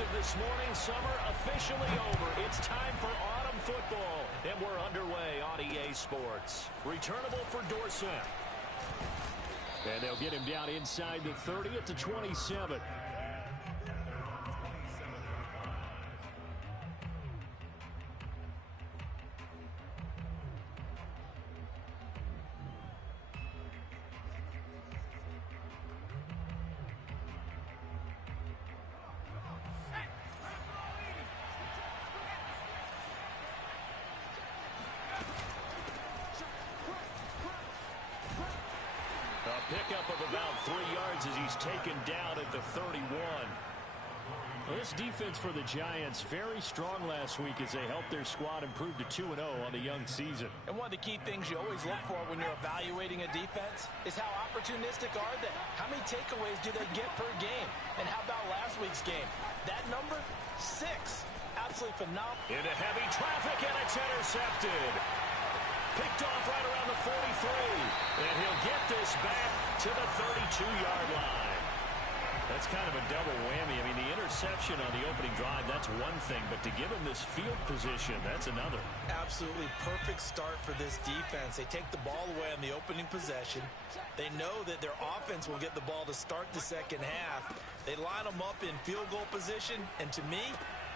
aggressive this morning. Summer officially over. It's time for autumn football, and we're underway on EA Sports. Returnable for Dorsett. And they'll get him down inside the 30 at the 27. Pickup of about 3 yards as he's taken down at the 31. Well, this defense for the Giants, very strong last week as they helped their squad improve to 2-0 on the young season. And one of the key things you always look for when you're evaluating a defense is how opportunistic are they? How many takeaways do they get per game? And how about last week's game? That number? 6. Absolutely phenomenal. Into heavy traffic, and it's intercepted. Picked off right around the 43. And he'll get this back to the 32-yard line. That's kind of a double whammy. I mean, the interception on the opening drive, that's one thing. But to give him this field position, that's another. Absolutely perfect start for this defense. They take the ball away on the opening possession. They know that their offense will get the ball to start the second half. They line them up in field goal position. And to me,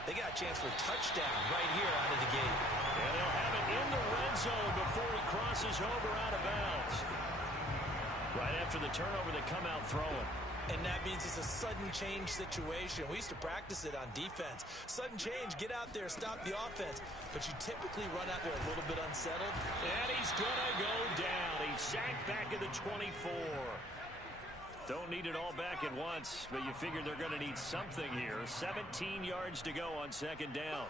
they got a chance for a touchdown right here out of the gate. And they'll have it in the red zone before he crosses over out of bounds. Right after the turnover, they come out throwing. And that means it's a sudden change situation. We used to practice it on defense. Sudden change, get out there, stop the offense. But you typically run out there a little bit unsettled. And he's going to go down. He's sacked back at the 24. Don't need it all back at once, but you figure they're going to need something here. 17 yards to go on second down.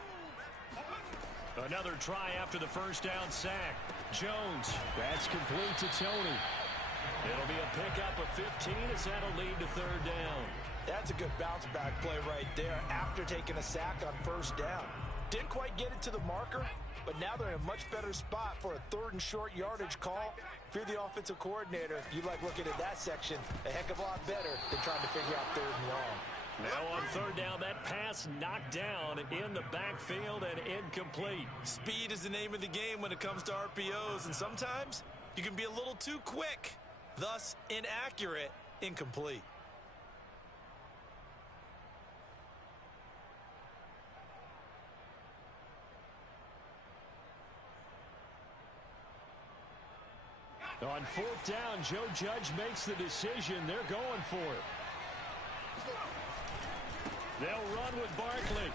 Another try after the first down sack. Jones, that's complete to Tony. It'll be a pickup of 15 as that'll lead to third down. That's a good bounce back play right there after taking a sack on first down. Didn't quite get it to the marker, but now they're in a much better spot for a third and short yardage call. If you're the offensive coordinator, you like looking at that section a heck of a lot better than trying to figure out third and long. Now on third down, that pass knocked down in the backfield and incomplete. Speed is the name of the game when it comes to RPOs, and sometimes you can be a little too quick, thus inaccurate, incomplete. On fourth down, Joe Judge makes the decision. They're going for it. They'll run with Barkley.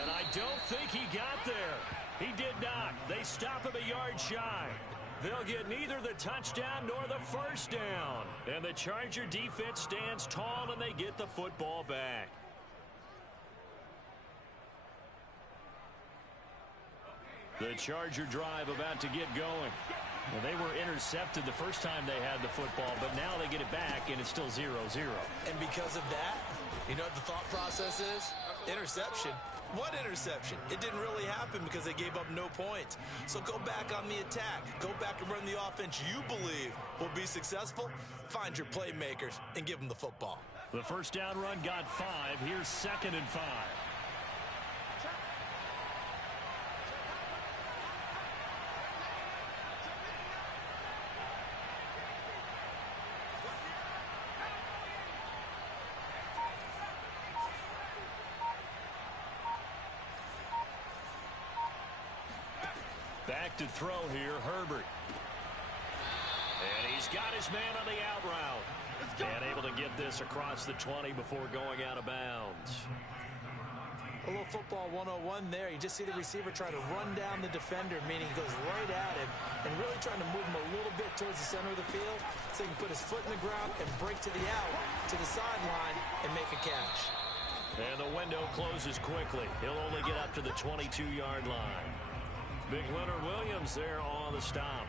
And I don't think he got there. He did not. They stop him a yard shy. They'll get neither the touchdown nor the first down. And the Charger defense stands tall, and they get the football back. The Charger drive about to get going. Well, they were intercepted the first time they had the football, but now they get it back, and it's still 0-0. And because of that, you know what the thought process is? Interception. What interception? It didn't really happen because they gave up no points. So go back on the attack. Go back and run the offense you believe will be successful. Find your playmakers and give them the football. The first down run got 5. Here's 2nd and 5. Back to throw here, Herbert. And he's got his man on the out route. And able to get this across the 20 before going out of bounds. A little football 101 there. You just see the receiver try to run down the defender, meaning he goes right at him and really trying to move him a little bit towards the center of the field so he can put his foot in the ground and break to the out, to the sideline, and make a catch. And the window closes quickly. He'll only get up to the 22-yard line. Big Leonard Williams there on the stop.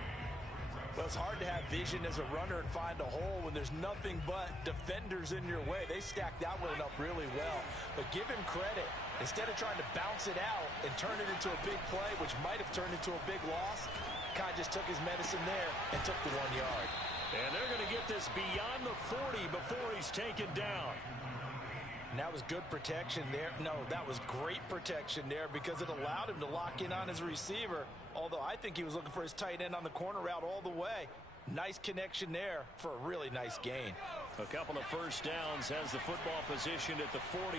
Well, it's hard to have vision as a runner and find a hole when there's nothing but defenders in your way. They stacked that one up really well. But give him credit. Instead of trying to bounce it out and turn it into a big play, which might have turned into a big loss, Kai just took his medicine there and took the 1 yard. And they're going to get this beyond the 40 before he's taken down. And that was good protection there. No, that was great protection there because it allowed him to lock in on his receiver, although I think he was looking for his tight end on the corner route all the way. Nice connection there for a really nice gain. A couple of first downs has the football position at the 43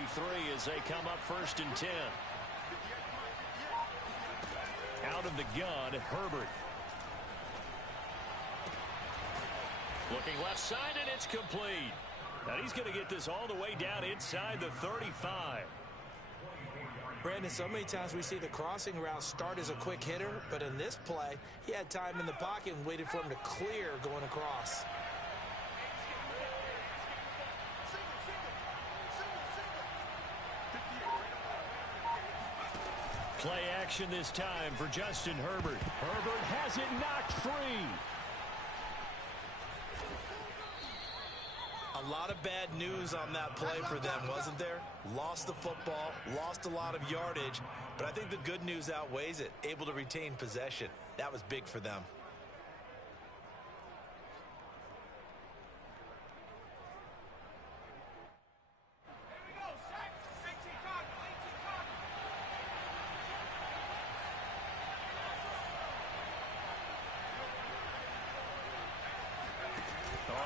as they come up 1st and 10. Out of the gun, Herbert. Looking left side, and it's complete. Now he's going to get this all the way down inside the 35. Brandon, so many times we see the crossing route start as a quick hitter, but in this play, he had time in the pocket and waited for him to clear going across. Play action this time for Justin Herbert. Herbert has it knocked free. A lot of bad news on that play for them, wasn't there? Lost the football, lost a lot of yardage, but I think the good news outweighs it. Able to retain possession. That was big for them.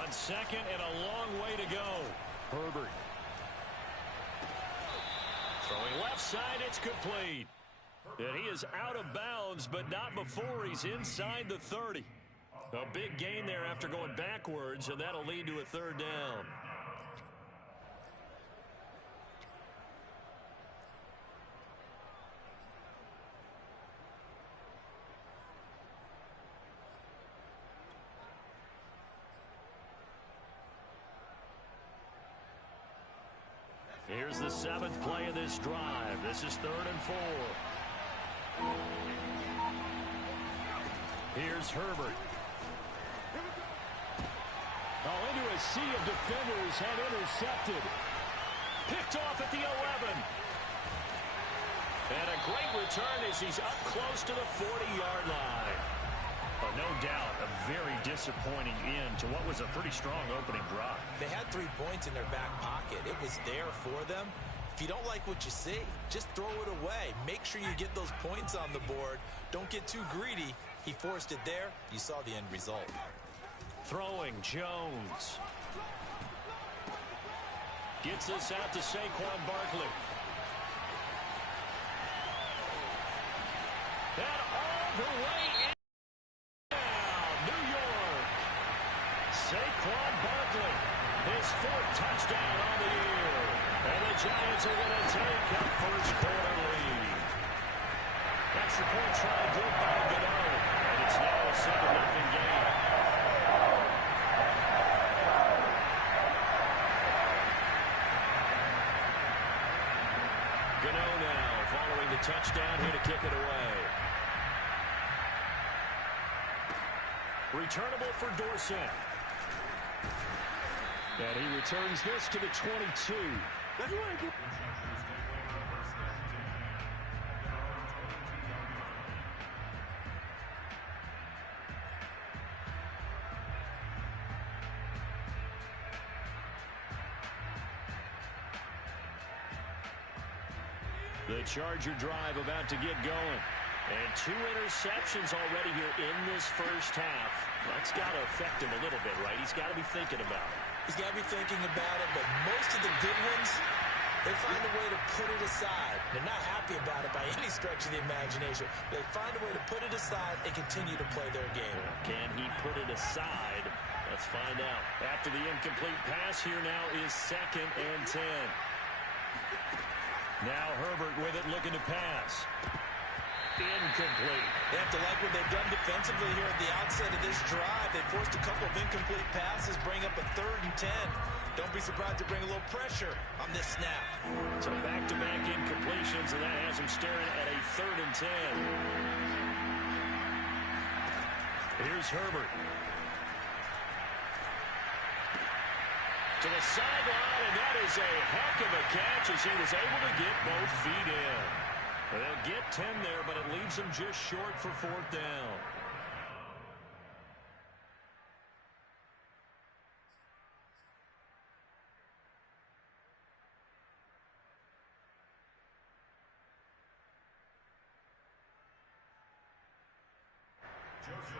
On second and a long way to go. Herbert. Throwing left side, it's complete. And he is out of bounds, but not before he's inside the 30. A big gain there after going backwards, and that'll lead to a 3rd down. Here's the 7th play of this drive. This is 3rd and 4. Here's Herbert. Oh, into a sea of defenders and intercepted. Picked off at the 11. And a great return as he's up close to the 40-yard line. But no doubt, a very disappointing end to what was a pretty strong opening drive. They had 3 points in their back pocket. It was there for them. If you don't like what you see, just throw it away. Make sure you get those points on the board. Don't get too greedy. He forced it there. You saw the end result. Throwing Jones. Gets this out to Saquon Barkley. And all the way in. Saquon Barkley, his 4th touchdown on the year. And the Giants are going to take a first-quarter lead. Extra point try good by Gano. And it's now a 7-0 game. Gano now following the touchdown here to kick it away. Returnable for Dorsett. And he returns this to the 22. The Charger drive about to get going. And 2 interceptions already here in this first half. That's got to affect him a little bit, right? He's got to be thinking about it. He's got to be thinking about it, but most of the good ones, they find a way to put it aside. They're not happy about it by any stretch of the imagination. They find a way to put it aside and continue to play their game. Can he put it aside? Let's find out. After the incomplete pass, here now is 2nd and 10. Now Herbert with it, looking to pass. Incomplete. They have to like what they've done defensively here at the outset of this drive. They forced a couple of incomplete passes, bring up a 3rd and 10. Don't be surprised to bring a little pressure on this snap. So back-to-back incompletions, and that has him staring at a 3rd and 10. Here's Herbert. To the sideline, and that is a heck of a catch as he was able to get both feet in. They'll get 10 there, but it leaves them just short for 4th down.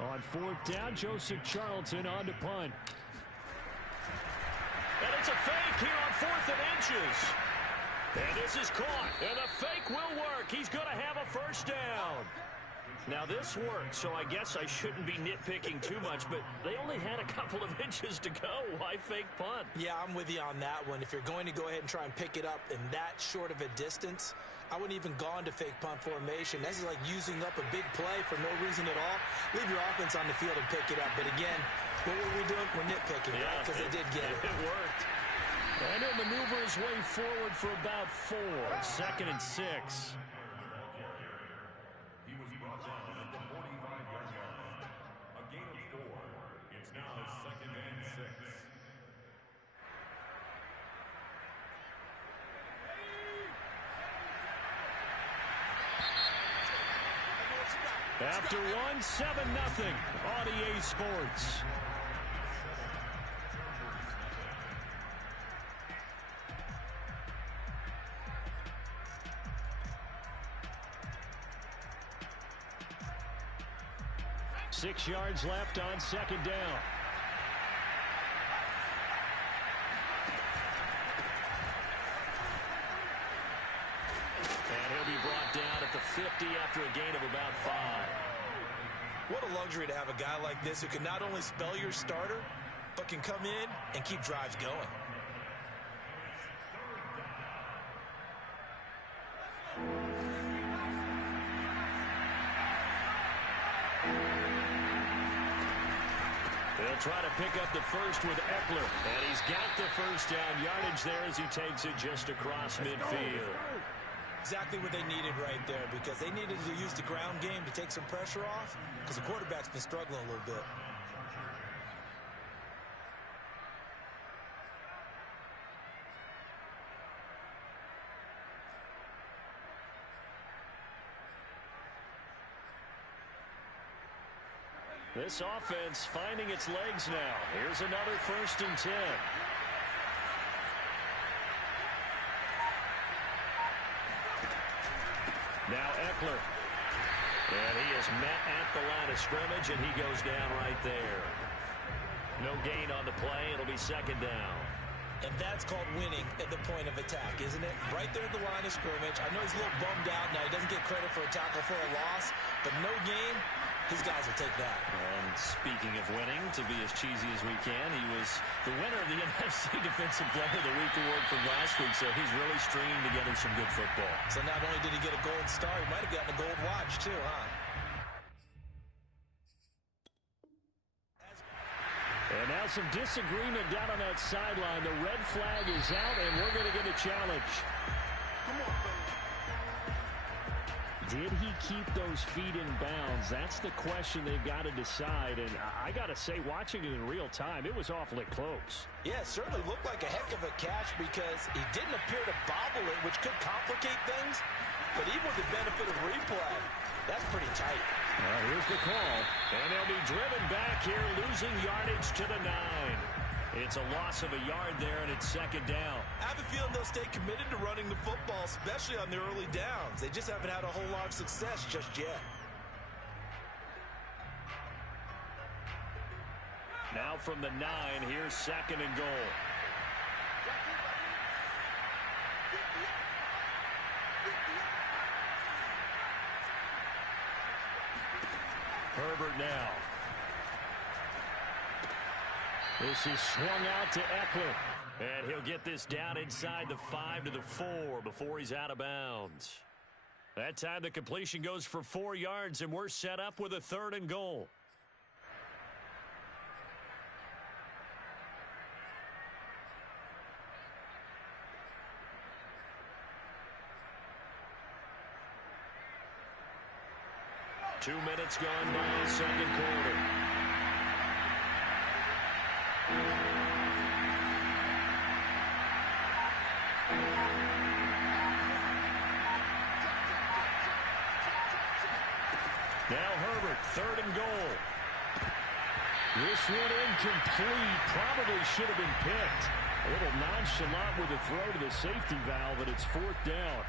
On fourth down, Joseph Charlton on to punt. And it's a fake here on 4th and inches. And this is caught. And the fake will work. He's going to have a first down. Now, this worked, so I guess I shouldn't be nitpicking too much, but they only had a couple of inches to go. Why fake punt? Yeah, I'm with you on that one. If you're going to go ahead and try and pick it up in that short of a distance, I wouldn't even gone to fake punt formation. This is like using up a big play for no reason at all. Leave your offense on the field and pick it up. But again, what were we doing? We're nitpicking, right? Because they did get it. It worked. And he'll maneuver his way forward for about 4. 2nd and 6. He was brought down at the 45-yard line. A gain of 4. It's now 2nd and 6. After 1, 7-0 on EA Sports. Six yards left on 2nd down. And he'll be brought down at the 50 after a gain of about 5. What a luxury to have a guy like this who can not only spell your starter, but can come in and keep drives going. They'll try to pick up the first with Eckler. And he's got the first down yardage there as he takes it just across midfield. Exactly what they needed right there, because they needed to use the ground game to take some pressure off, because the quarterback's been struggling a little bit. This offense finding its legs now. Here's another 1st and 10. Now Eckler. And he is met at the line of scrimmage, and he goes down right there. No gain on the play. It'll be 2nd down. And that's called winning at the point of attack, isn't it? Right there at the line of scrimmage. I know he's a little bummed out now. He doesn't get credit for a tackle for a loss, but no gain. These guys will take that. And speaking of winning, to be as cheesy as we can, he was the winner of the NFC Defensive Player of the Week award from last week, so he's really stringing together some good football. So not only did he get a gold star, he might have gotten a gold watch too, huh? And now some disagreement down on that sideline. The red flag is out, and we're going to get a challenge. Come on, baby. Did he keep those feet in bounds? That's the question they've got to decide. And I got to say, watching it in real time, it was awfully close. Yeah, it certainly looked like a heck of a catch because he didn't appear to bobble it, which could complicate things. But even with the benefit of replay, that's pretty tight. Here's the call. And they'll be driven back here, losing yardage to the 9. It's a loss of a yard there, and it's 2nd down. I have a feeling they'll stay committed to running the football, especially on their early downs. They just haven't had a whole lot of success just yet. Now from the 9, here's 2nd and goal. Herbert now. This is swung out to Eckler. And he'll get this down inside the 5 to the 4 before he's out of bounds. That time the completion goes for 4 yards, and we're set up with a 3rd and goal. Two minutes gone by, 2nd quarter. Now Herbert, 3rd and goal. This one incomplete. Probably should have been picked. A little nonchalant with a throw to the safety valve, and it's 4th down.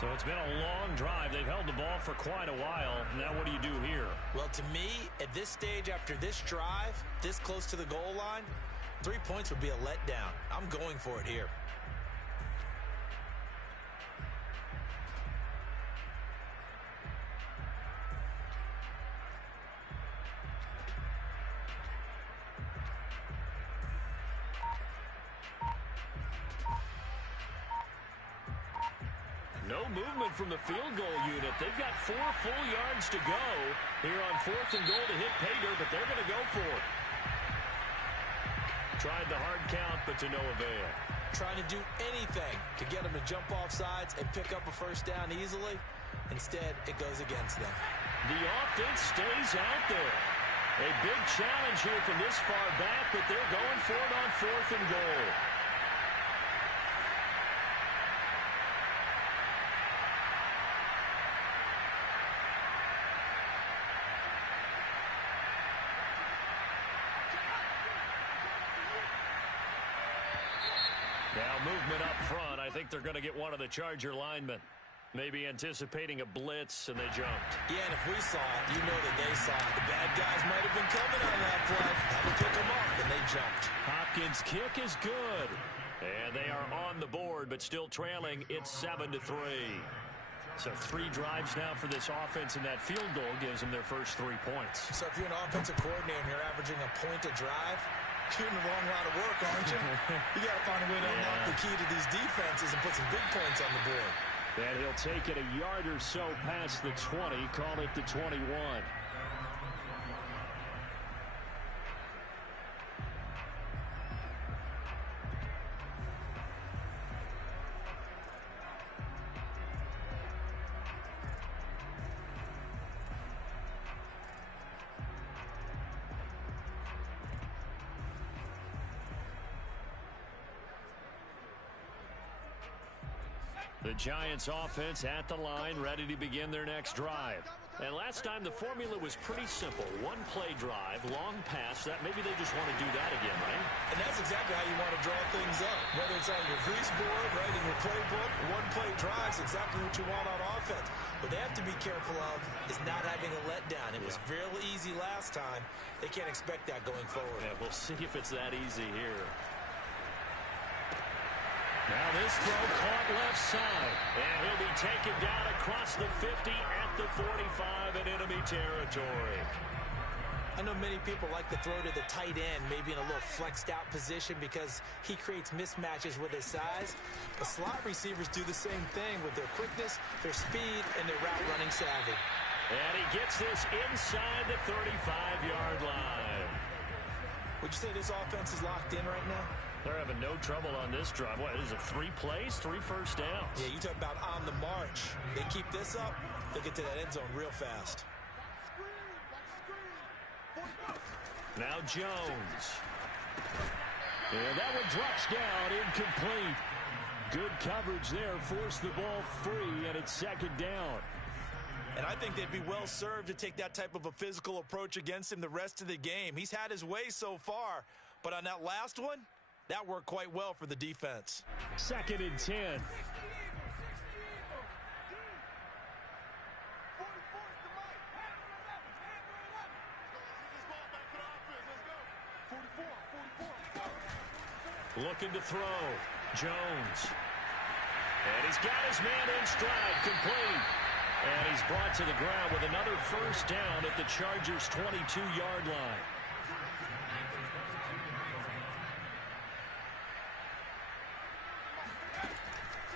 So it's been a long drive. They've held the ball for quite a while. Now what do you do here? Well, to me, at this stage, after this drive, this close to the goal line, 3 points would be a letdown. I'm going for it here. No movement from the field goal unit. They've got 4 full yards to go here on 4th and goal to hit pay dirt, but they're going to go for it. Tried the hard count, but to no avail. Trying to do anything to get them to jump off sides and pick up a first down easily. Instead, it goes against them. The offense stays out there. A big challenge here from this far back, but they're going for it on 4th and goal. Now movement up front. I think they're going to get one of the Charger linemen. Maybe anticipating a blitz, and they jumped. Yeah, and if we saw it, you know that they saw it. The bad guys might have been coming on that play. Had to pick them up, and they jumped. Hopkins' kick is good. And they are on the board, but still trailing. It's 7-3. So 3 drives now for this offense, and that field goal gives them their first 3 points. So if you're an offensive coordinator and you're averaging a point a drive, you're in the wrong line of work, aren't you? You got to find a way to unlock the key to these defenses and put some big points on the board. And he'll take it a yard or so past the 20, call it the 21. The Giants offense at the line, ready to begin their next drive. And last time the formula was pretty simple. 1-play drive, long pass. That maybe they just want to do that again, right? And that's exactly how you want to draw things up. Whether it's on your grease board, right, in your playbook, 1-play drives exactly what you want on offense. What they have to be careful of is not having a letdown. It was real easy last time. They can't expect that going forward. Yeah, we'll see if it's that easy here. Now this throw caught left side, and he'll be taken down across the 50 at the 45 in enemy territory. I know many people like to throw to the tight end, maybe in a little flexed out position because he creates mismatches with his size. But slot receivers do the same thing with their quickness, their speed, and their route running savvy. And he gets this inside the 35-yard line. Would you say this offense is locked in right now? They're having no trouble on this drive. What, is it 3 plays, 3 first downs? Yeah, you talk about on the march. They keep this up, they'll get to that end zone real fast. Now Jones. And that one drops down, incomplete. Good coverage there, forced the ball free, and it's 2nd down. And I think they'd be well served to take that type of a physical approach against him the rest of the game. He's had his way so far, but on that last one, that worked quite well for the defense. 2nd and 10. Looking to throw. Jones. And he's got his man in stride, complete. And he's brought to the ground with another first down at the Chargers' 22-yard line.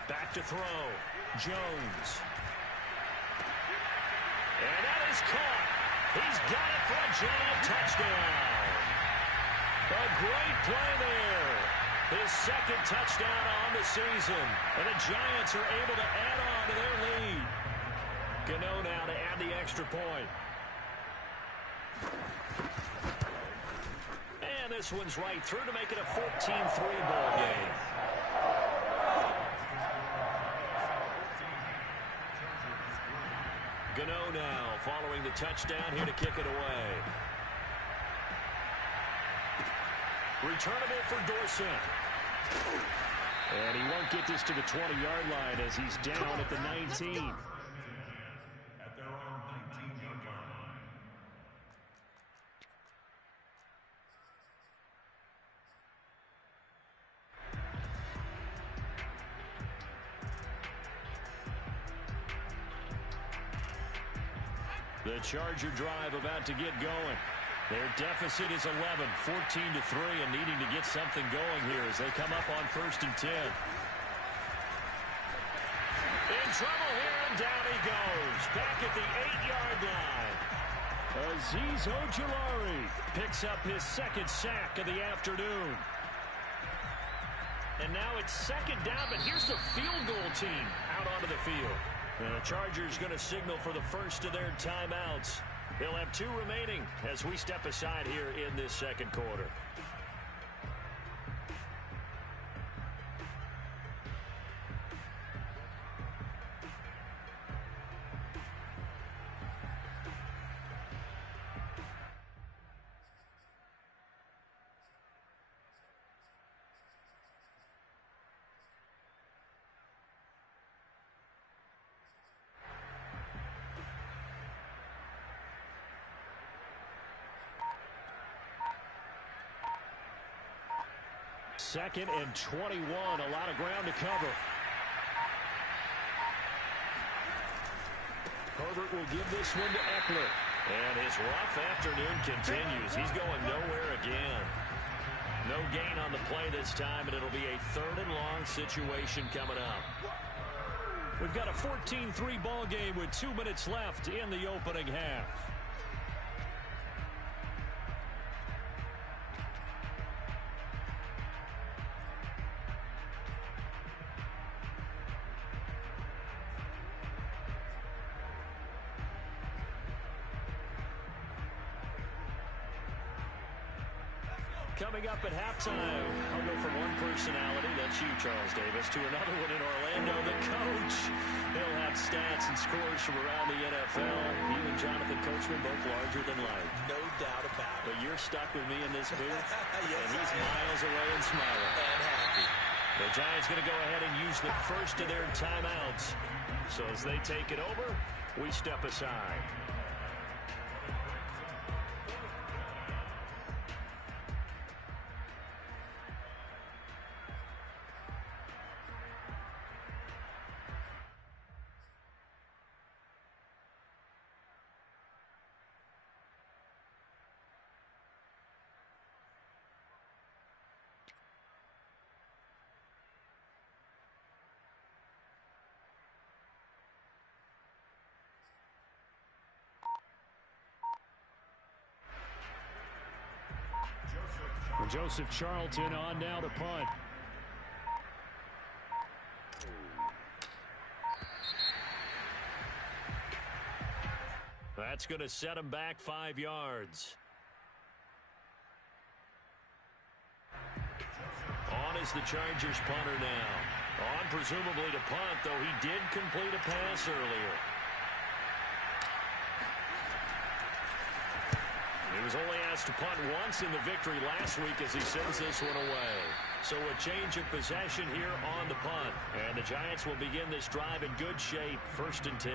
Back to throw. Jones. And that is caught. He's got it for a Giant touchdown. A great play there. His 2nd touchdown on the season. And the Giants are able to add on to their lead. Gano now to add the extra point. And this one's right through to make it a 14-3 ball game. Gano now following the touchdown here to kick it away. Returnable for Dorsett. And he won't get this to the 20-yard line as he's down at the 19. At their own 19-yard line. The Charger drive about to get going. Their deficit is 11, 14-3, and needing to get something going here as they come up on 1st and 10. In trouble here, and down he goes. Back at the 8-yard line. Azeez Ojulari picks up his second sack of the afternoon. And now it's 2nd down, but here's the field goal team out onto the field. And the Chargers going to signal for the first of their timeouts. They'll have 2 remaining as we step aside here in this 2nd quarter. Second and 21, a lot of ground to cover. Herbert will give this one to Eckler. And his rough afternoon continues. He's going nowhere again. No gain on the play this time, and it'll be a 3rd and long situation coming up. We've got a 14-3 ball game with 2 minutes left in the opening half. Coming up at halftime, I'll go from one personality, that's you, Charles Davis, to another one in Orlando, the coach. He'll have stats and scores from around the NFL. You and Jonathan Coachman both larger than life. No doubt about it. But you're stuck with me in this booth, yes, and he's miles away and smiling. And happy. The Giants going to go ahead and use the first of their timeouts. So as they take it over, we step aside. Joseph Charlton on now to punt. That's going to set him back 5 yards. On is the Chargers punter now. On presumably to punt, though he did complete a pass earlier. He was only asked to punt once in the victory last week as he sends this one away. So a change of possession here on the punt. And the Giants will begin this drive in good shape, 1st and 10.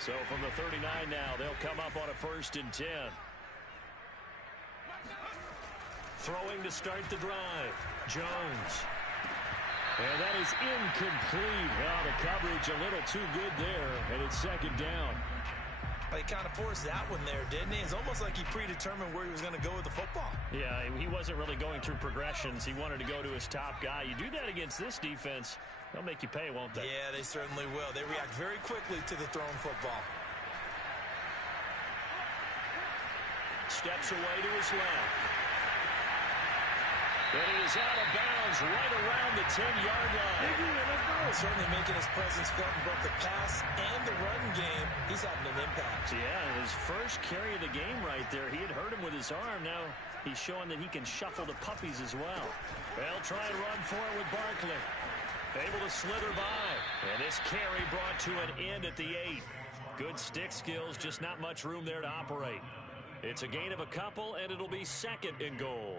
So from the 39 now, they'll come up on a 1st and 10. Throwing to start the drive, Jones. And that is incomplete. Well, the coverage a little too good there, and it's 2nd down. He kind of forced that one there, didn't he? It's almost like he predetermined where he was going to go with the football. Yeah, he wasn't really going through progressions. He wanted to go to his top guy. You do that against this defense, they'll make you pay, won't they? Yeah, they certainly will. They react very quickly to the thrown football. Steps away to his left. And he is out of bounds right around the 10-yard line. Certainly making his presence felt in both the pass and the run game. He's having an impact. Yeah, his first carry of the game right there. He had hurt him with his arm. Now he's showing that he can shuffle the puppies as well. They'll try and run for it with Barkley. Able to slither by. And this carry brought to an end at the 8. Good stick skills, just not much room there to operate. It's a gain of a couple, and it'll be 2nd and goal.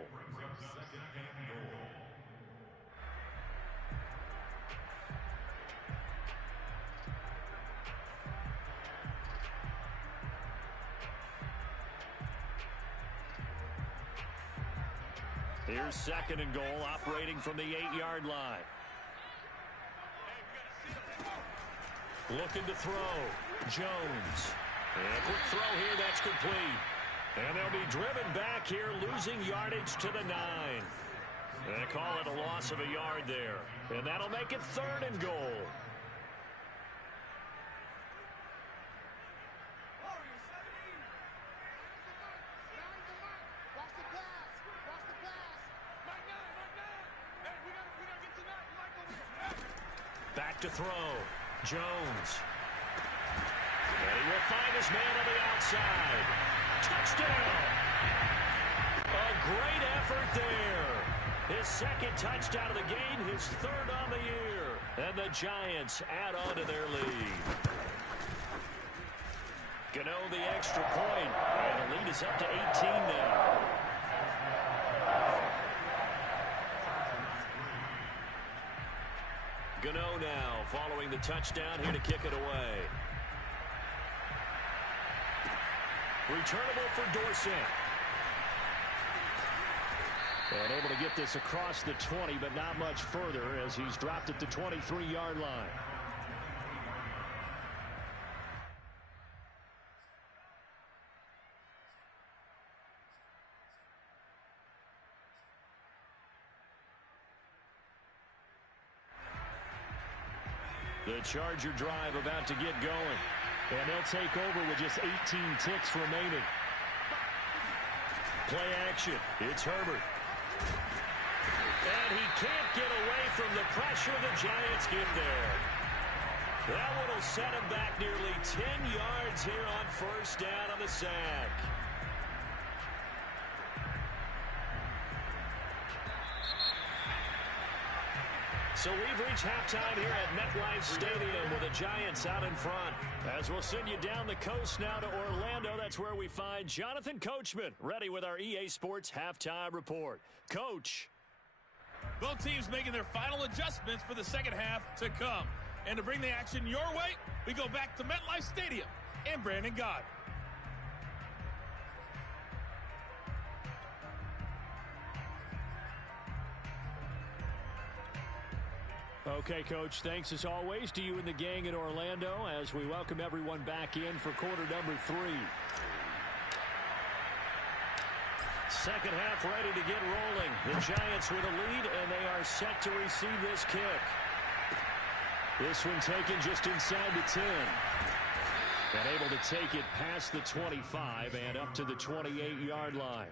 Here's 2nd and goal, operating from the 8-yard line. Looking to throw. Jones. And a quick throw here, that's complete. And they'll be driven back here, losing yardage to the 9. They call it a loss of a yard there. And that'll make it 3rd and goal. Back to throw. Jones. And he will find his man on the outside. Touchdown! A great effort there. His 2nd touchdown of the game, his 3rd on the year. And the Giants add on to their lead. Gano the extra point. And the lead is up to 18 now. Gano now following the touchdown here to kick it away. Returnable for Dorsett. And able to get this across the 20, but not much further as he's dropped it to 23-yard line. The Charger drive about to get going. And they'll take over with just 18 ticks remaining. Play action. It's Herbert. And he can't get away from the pressure. The Giants get there. That one will set him back nearly 10 yards here on 1st down on the sack. So we've reached halftime here at MetLife Stadium with the Giants out in front. As we'll send you down the coast now to Orlando, that's where we find Jonathan Coachman ready with our EA Sports Halftime Report. Coach. Both teams making their final adjustments for the 2nd half to come. And to bring the action your way, we go back to MetLife Stadium and Brandon Gott. Okay, Coach, thanks as always to you and the gang in Orlando as we welcome everyone back in for quarter number 3. 2nd half ready to get rolling. The Giants with a lead, and they are set to receive this kick. This one taken just inside the 10. And able to take it past the 25 and up to the 28-yard line.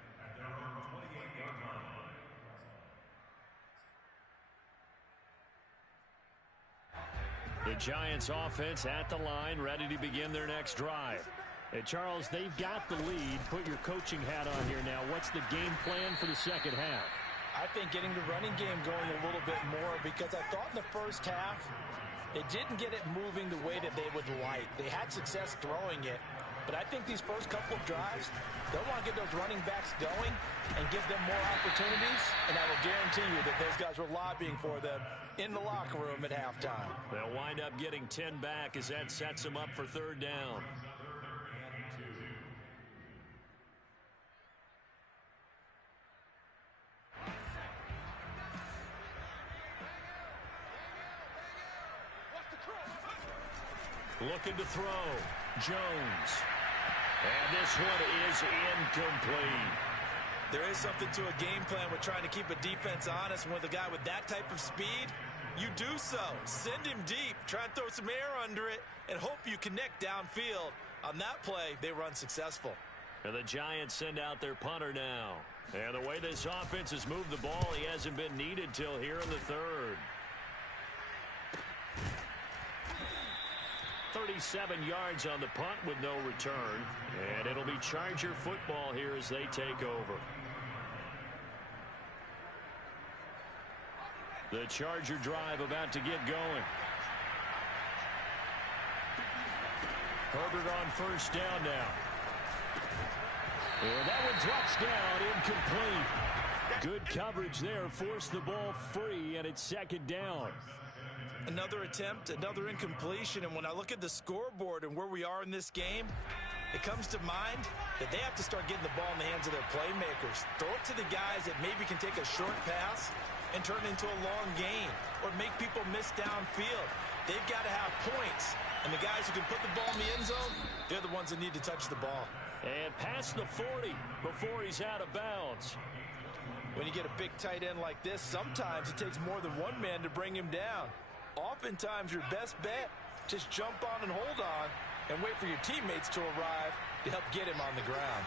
The Giants offense at the line, ready to begin their next drive. Hey, Charles, they've got the lead. Put your coaching hat on here now. What's the game plan for the 2nd half? I think getting the running game going a little bit more, because I thought in the 1st half, it didn't get it moving the way that they would like. They had success throwing it, but I think these first couple of drives, they'll want to get those running backs going and give them more opportunities, and I will guarantee you that those guys were lobbying for them in the locker room at halftime. They'll wind up getting 10 back as that sets them up for 3rd down. Looking to throw. Jones. And this one is incomplete. There is something to a game plan with trying to keep a defense honest. When with a guy with that type of speed, you do so. Send him deep. Try and throw some air under it and hope you connect downfield. On that play, they were unsuccessful. And the Giants send out their punter now. And the way this offense has moved the ball, he hasn't been needed till here in the 3rd. 37 yards on the punt with no return. And it'll be Charger football here as they take over. The Charger drive about to get going. Herbert on 1st down now. And that one drops down, incomplete. Good coverage there, forced the ball free, and it's second down. Another attempt, another incompletion, and when I look at the scoreboard and where we are in this game, it comes to mind that they have to start getting the ball in the hands of their playmakers. Throw it to the guys that maybe can take a short pass and turn it into a long gain or make people miss downfield. They've got to have points, and the guys who can put the ball in the end zone, they're the ones that need to touch the ball. And past the 40 before he's out of bounds. When you get a big tight end like this, sometimes it takes more than one man to bring him down. Oftentimes, your best bet, just jump on and hold on and wait for your teammates to arrive to help get him on the ground.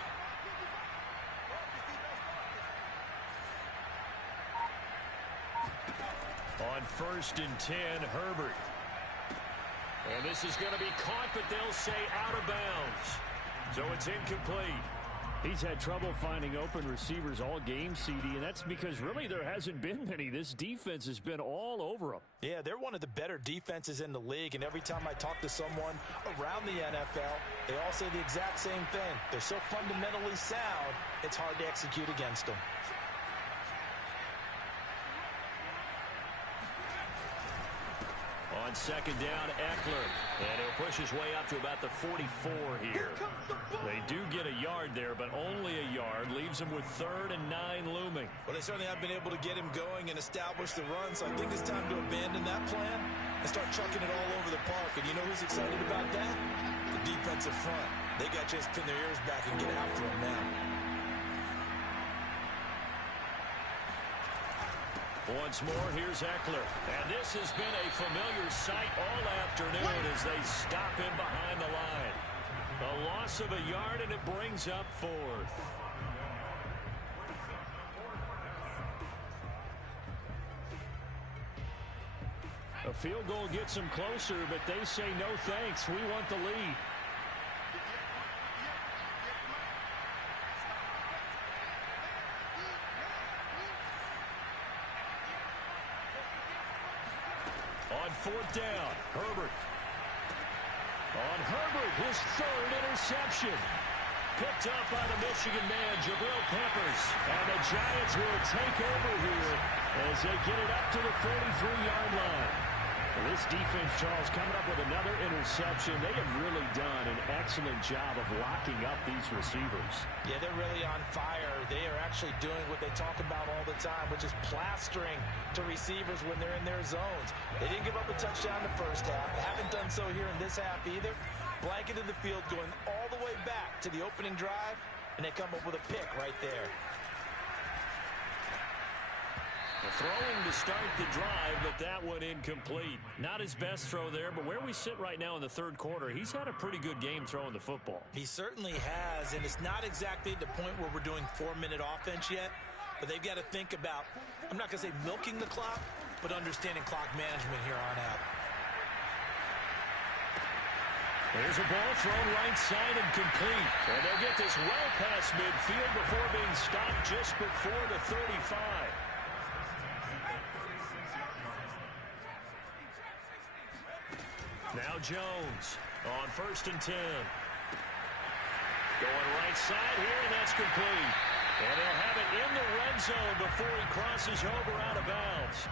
On 1st and 10, Herbert. And this is going to be caught, but they'll say out of bounds. So it's incomplete. He's had trouble finding open receivers all game, CD, and that's because really there hasn't been many. This defense has been all over them. Yeah, they're one of the better defenses in the league, and every time I talk to someone around the NFL, they all say the exact same thing. They're so fundamentally sound, it's hard to execute against them. On 2nd down, Eckler. And he'll push his way up to about the 44 here. They do get a yard there, but only a yard. Leaves him with 3rd and 9 looming. Well, they certainly have been able to get him going and establish the run, so I think it's time to abandon that plan and start chucking it all over the park. And you know who's excited about that? The defensive front. They got to just pin their ears back and get after him now. Once more, here's Eckler. And this has been a familiar sight all afternoon as they stop him behind the line. A loss of a yard, and it brings up 4th. A field goal gets them closer, but they say no thanks. We want the lead. On 4th down, Herbert. On Herbert, his 3rd interception. Picked up by the Michigan man, Jabril Peppers. And the Giants will take over here as they get it up to the 43-yard line. And this defense, Charles, coming up with another interception. They have really done an excellent job of locking up these receivers. Yeah, they're really on fire. They are actually doing what they talk about all the time, which is plastering to receivers when they're in their zones. They didn't give up a touchdown in the first half. They haven't done so here in this half either. Blanketed the field, going all the way back to the opening drive, and they come up with a pick right there. Throwing to start the drive, but that one incomplete. Not his best throw there, but where we sit right now in the 3rd quarter, he's had a pretty good game throwing the football. He certainly has, and it's not exactly the point where we're doing 4-minute offense yet, but they've got to think about, I'm not going to say milking the clock, but understanding clock management here on out. There's a ball thrown right side and complete. And they'll get this well past midfield before being stopped just before the 35. Now Jones on 1st and 10. Going right side here, and that's complete. And he'll have it in the red zone before he crosses over out of bounds.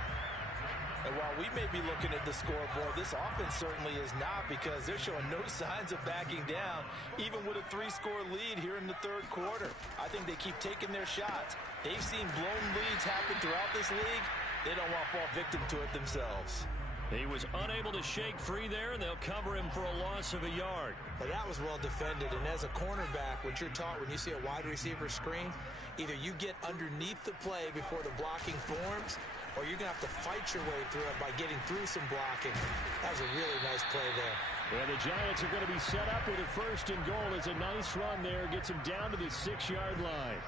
And while we may be looking at the scoreboard, this offense certainly is not, because they're showing no signs of backing down, even with a 3-score lead here in the 3rd quarter. I think they keep taking their shots. They've seen blown leads happen throughout this league. They don't want to fall victim to it themselves. He was unable to shake free there, and they'll cover him for a loss of a yard. Well, that was well defended, and as a cornerback, what you're taught when you see a wide receiver screen, either you get underneath the play before the blocking forms, or you're going to have to fight your way through it by getting through some blocking. That was a really nice play there. Well, the Giants are going to be set up with a 1st and goal. It's a nice run there. Gets them down to the 6-yard line.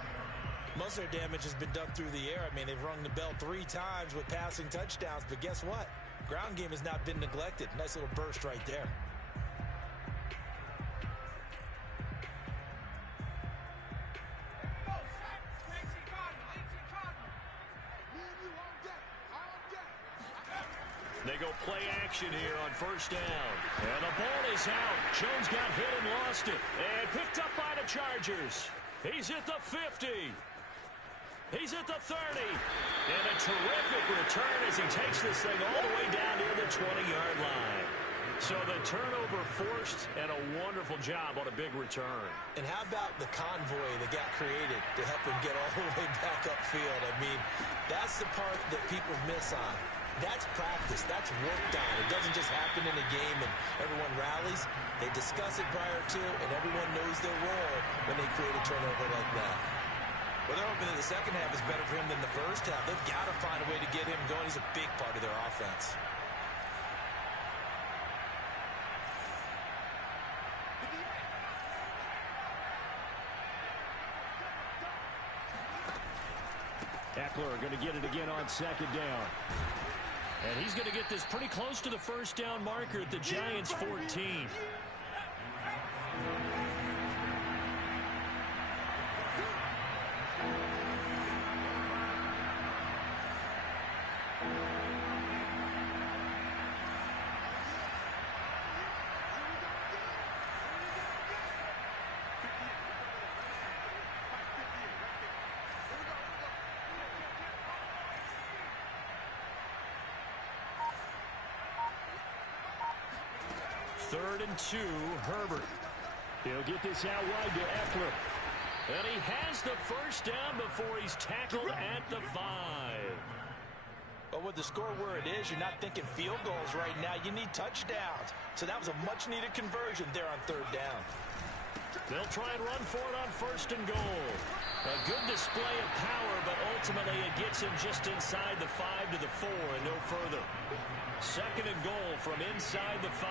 Most of their damage has been done through the air. I mean, they've rung the bell 3 times with passing touchdowns, but guess what? Ground game has not been neglected. Nice little burst right there. They go play action here on 1st down. And the ball is out. Jones got hit and lost it. And picked up by the Chargers. He's at the 50. He's at the 30. And a terrific return as he takes this thing all the way down near the 20-yard line. So the turnover forced and a wonderful job on a big return. And how about the convoy that got created to help him get all the way back upfield? I mean, that's the part that people miss on. That's practice. That's worked on. It doesn't just happen in a game and everyone rallies. They discuss it prior to, and everyone knows their role when they create a turnover like that. Well, they're hoping that the second half is better for him than the first half. They've got to find a way to get him going. He's a big part of their offense. Eckler going to get it again on second down. And he's going to get this pretty close to the first down marker at the Giants' 14. Third and 2, Herbert. He'll get this out wide to Eckler. And he has the first down before he's tackled at the 5. But with the score where it is, you're not thinking field goals right now. You need touchdowns. So that was a much-needed conversion there on third down. They'll try and run for it on first and goal. A good display of power, but ultimately it gets him just inside the 5 to the 4 and no further. Second and goal from inside the 5.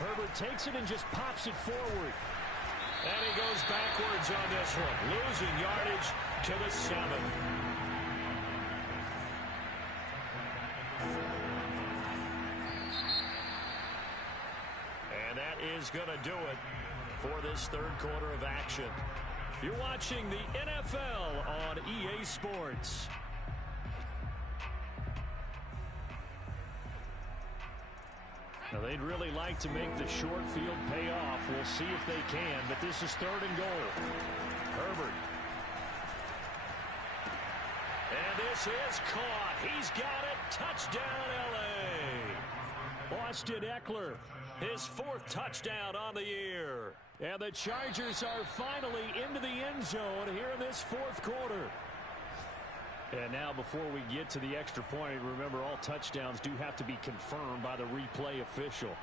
Herbert takes it and just pops it forward. And he goes backwards on this one, losing yardage to the 7. And that is going to do it for this third quarter of action. You're watching the NFL on EA Sports. Now, they'd really like to make the short field pay off. We'll see if they can, but this is third and goal. Herbert. And this is caught. He's got it. Touchdown, L.A. Austin Eckler, his 4th touchdown on the year. And the Chargers are finally into the end zone here in this 4th quarter. And now before we get to the extra point, remember all touchdowns do have to be confirmed by the replay official.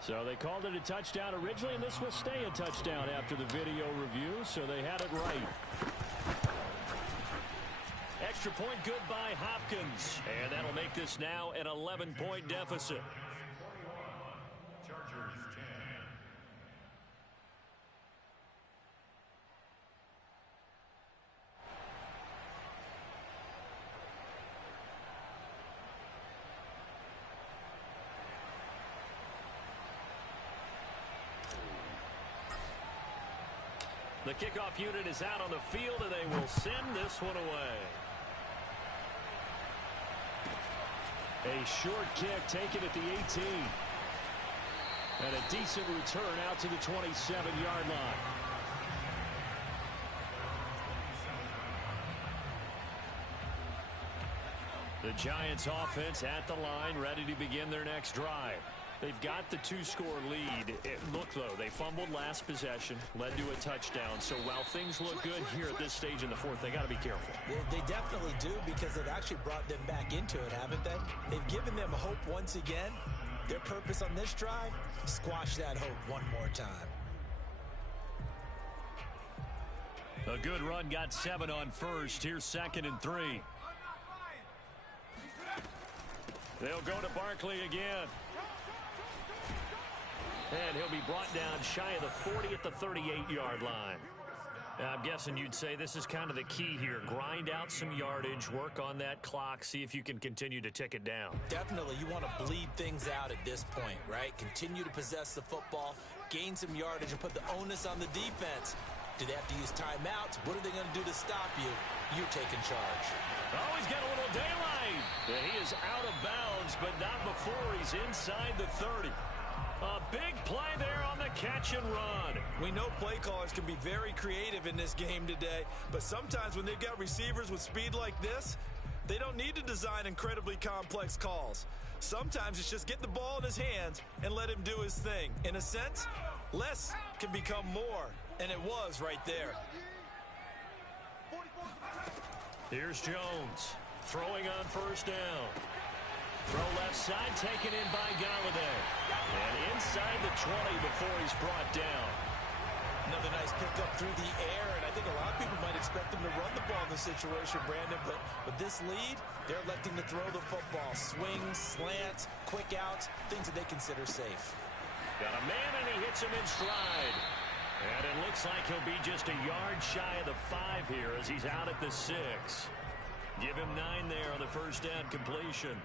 So they called it a touchdown originally, and this will stay a touchdown after the video review, so they had it right. Extra point good by Hopkins, and that'll make this now an 11-point deficit. The kickoff unit is out on the field, and they will send this one away. A short kick taken at the 18. And a decent return out to the 27-yard line. The Giants offense at the line, ready to begin their next drive. They've got the 2-score lead. Look, though, they fumbled last possession, led to a touchdown. So while things look good here at this stage in the 4th, they got to be careful. They definitely do, because they've actually brought them back into it, haven't they? They've given them hope once again. Their purpose on this drive, squash that hope one more time. A good run, got 7 on first. Here's 2nd and 3. They'll go to Barkley again. And he'll be brought down shy of the 40 at the 38-yard line. I'm guessing you'd say this is kind of the key here. Grind out some yardage, work on that clock, see if you can continue to tick it down. Definitely. You want to bleed things out at this point, right? Continue to possess the football, gain some yardage, and put the onus on the defense. Do they have to use timeouts? What are they going to do to stop you? You're taking charge. Oh, he's got a little daylight. He is out of bounds, but not before he's inside the 30. A big play there on the catch and run. We know play callers can be very creative in this game today, but sometimes when they've got receivers with speed like this, they don't need to design incredibly complex calls. Sometimes it's just get the ball in his hands and let him do his thing. In a sense, less can become more, and it was right there. Here's Jones throwing on first down. Throw left side, taken in by Galladay. And inside the 20 before he's brought down. Another nice pickup through the air, and I think a lot of people might expect them to run the ball in this situation, Brandon, but with this lead, they're electing to throw the football. Swings, slants, quick outs, things that they consider safe. Got a man, and he hits him in stride. And it looks like he'll be just a yard shy of the 5 here as he's out at the 6. Give him 9 there on the first down completion.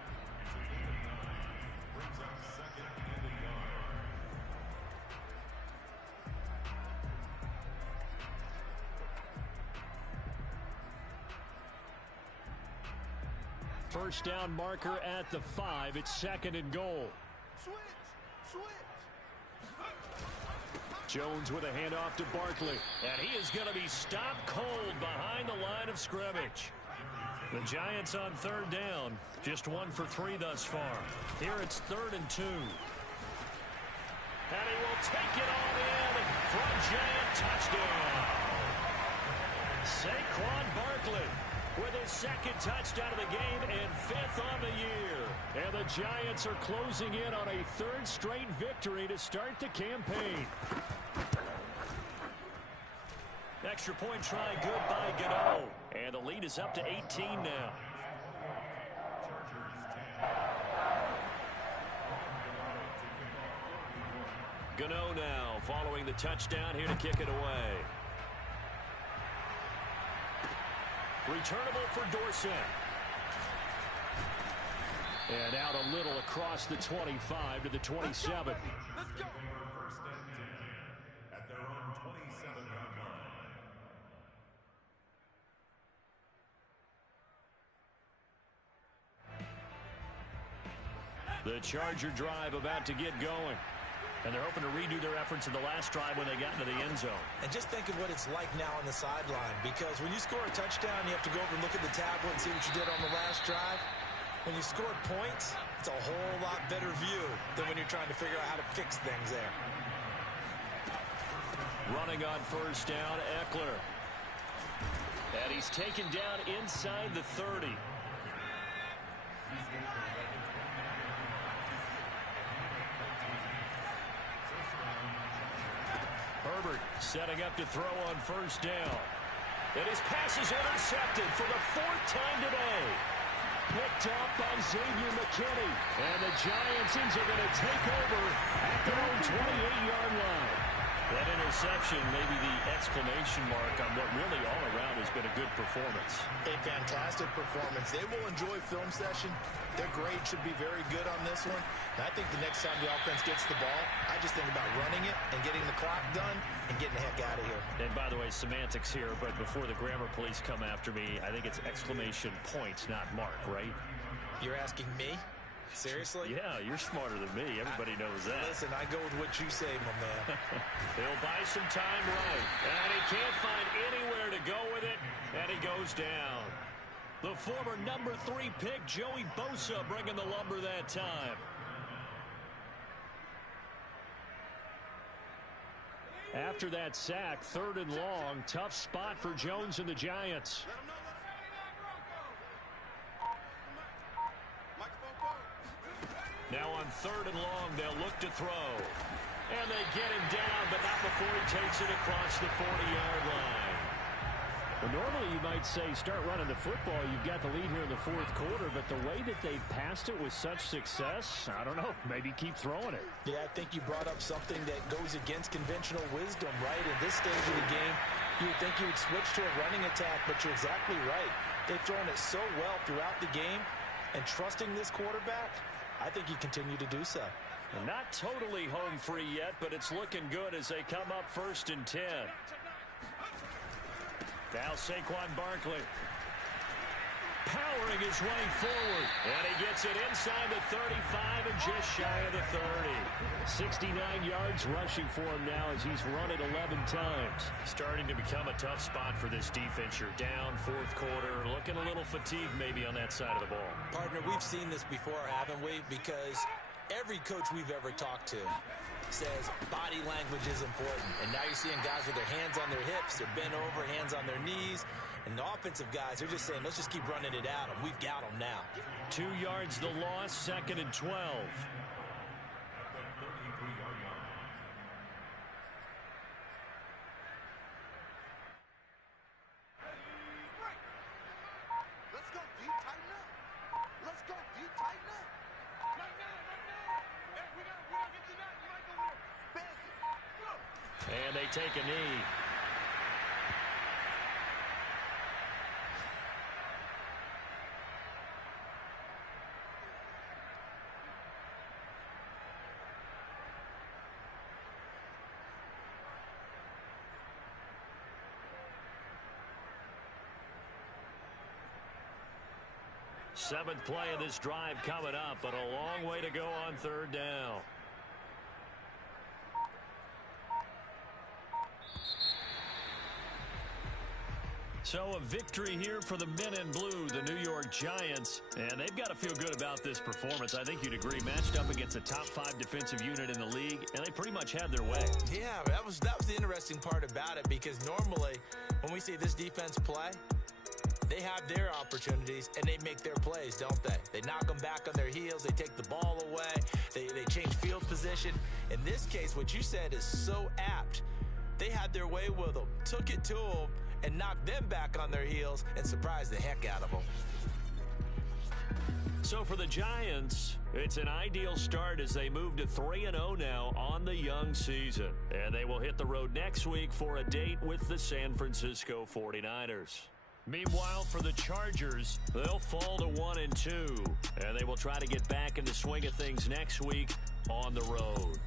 First down marker at the 5. It's 2nd and goal. Jones with a handoff to Barkley. And he is going to be stopped cold behind the line of scrimmage. The Giants on 3rd down. Just 1 for 3 thus far. Here it's 3rd and 2. And he will take it on in for a Giant touchdown. Saquon Barkley with his 2nd touchdown of the game and 5th on the year. And the Giants are closing in on a 3rd straight victory to start the campaign. Extra point try good by Gano. And the lead is up to 18 now. Gano now following the touchdown here to kick it away. Returnable for Dorsett. And out a little across the 25 to the 27. Let's go. First and 10 at their own 27-yard line. The Charger drive about to get going. And they're hoping to redo their efforts in the last drive when they got into the end zone. And just think of what it's like now on the sideline, because when you score a touchdown, you have to go over and look at the tablet and see what you did on the last drive. When you scored points, it's a whole lot better view than when you're trying to figure out how to fix things there. Running on first down, Eckler. And he's taken down inside the 30. Herbert setting up to throw on first down. And his pass is intercepted for the 4th time today. Picked up by Xavier McKinney. And the Giants are going to take over at their own 28-yard line. That interception may be the exclamation mark on what really all around has been a good performance. A fantastic performance. They will enjoy film session. Their grade should be very good on this one. And I think the next time the offense gets the ball, I just think about running it and getting the clock done and getting the heck out of here. And by the way, semantics here, but before the grammar police come after me, I think it's exclamation point, not mark, right? You're asking me? Seriously? Yeah, you're smarter than me. Everybody knows that. Listen, I go with what you say, my man. He'll buy some time right. And he can't find anywhere to go with it. And he goes down. The former number 3 pick, Joey Bosa, bringing the lumber that time. After that sack, 3rd and long. Tough spot for Jones and the Giants. Now on 3rd and long, they'll look to throw. And they get him down, but not before he takes it across the 40-yard line. Well, normally you might say start running the football. You've got the lead here in the 4th quarter, but the way that they passed it with such success, I don't know, maybe keep throwing it. Yeah, I think you brought up something that goes against conventional wisdom, right? At this stage of the game, you would think you would switch to a running attack, but you're exactly right. They've thrown it so well throughout the game, and trusting this quarterback, I think you continue to do so. Well, not totally home free yet, but it's looking good as they come up 1st and 10. Now Saquon Barkley. Powering his way forward. And he gets it inside the 35 and just shy of the 30. 69 yards rushing for him now as he's run it 11 times. Starting to become a tough spot for this defense. You're down fourth quarter. Looking a little fatigued maybe on that side of the ball. Partner, we've seen this before, haven't we? Because every coach we've ever talked to says body language is important. And now you're seeing guys with their hands on their hips. They're bent over, hands on their knees. And the offensive guys, they're just saying, let's just keep running it at them. We've got them now. 2 yards the loss, 2nd and 12. Let's go deep, tighten up. Let's go deep, tighten up. Right now. Hey, we gotta get you now. You might go there. And they take a knee. Seventh play of this drive coming up, but a long way to go on 3rd down. So a victory here for the men in blue, the New York Giants, and they've got to feel good about this performance. I think you'd agree, matched up against a top 5 defensive unit in the league, and they pretty much had their way. Yeah, that was the interesting part about it, because normally when we see this defense play, they have their opportunities, and they make their plays, don't they? They knock them back on their heels. They take the ball away. They change field position. In this case, what you said is so apt. They had their way with them, took it to them, and knocked them back on their heels and surprised the heck out of them. So for the Giants, it's an ideal start as they move to 3-0 now on the young season. And they will hit the road next week for a date with the San Francisco 49ers. Meanwhile, for the Chargers, they'll fall to 1-2, and they will try to get back in the swing of things next week on the road.